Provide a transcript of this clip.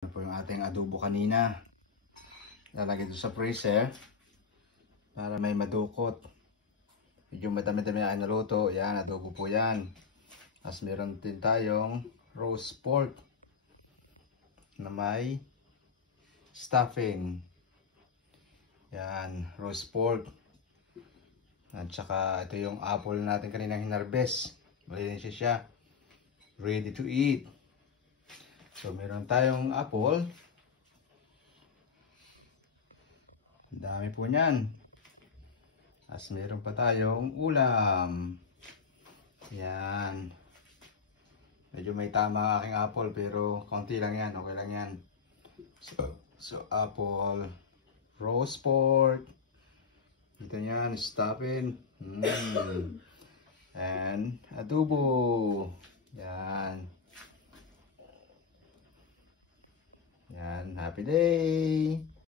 Ito po yung ating adobo kanina. Lalagay ito sa freezer para may madukot. Medyo madami-dami na naluto. Yan, adobo po yan. Tapos meron din tayong roast pork na may stuffing. Yan, roast pork. At saka ito yung apple natin kaninang hinarvest. Malinis siya. Ready to eat. So meron tayong apple. Dami po niyan. As meron pa tayong ulam. Yan. Medyo may tama ang aking apple pero konti lang yan. Okay lang yan. So apple. Roast pork. Dito yan. Stuffing. And adobo. Yan. Yan. Happy day!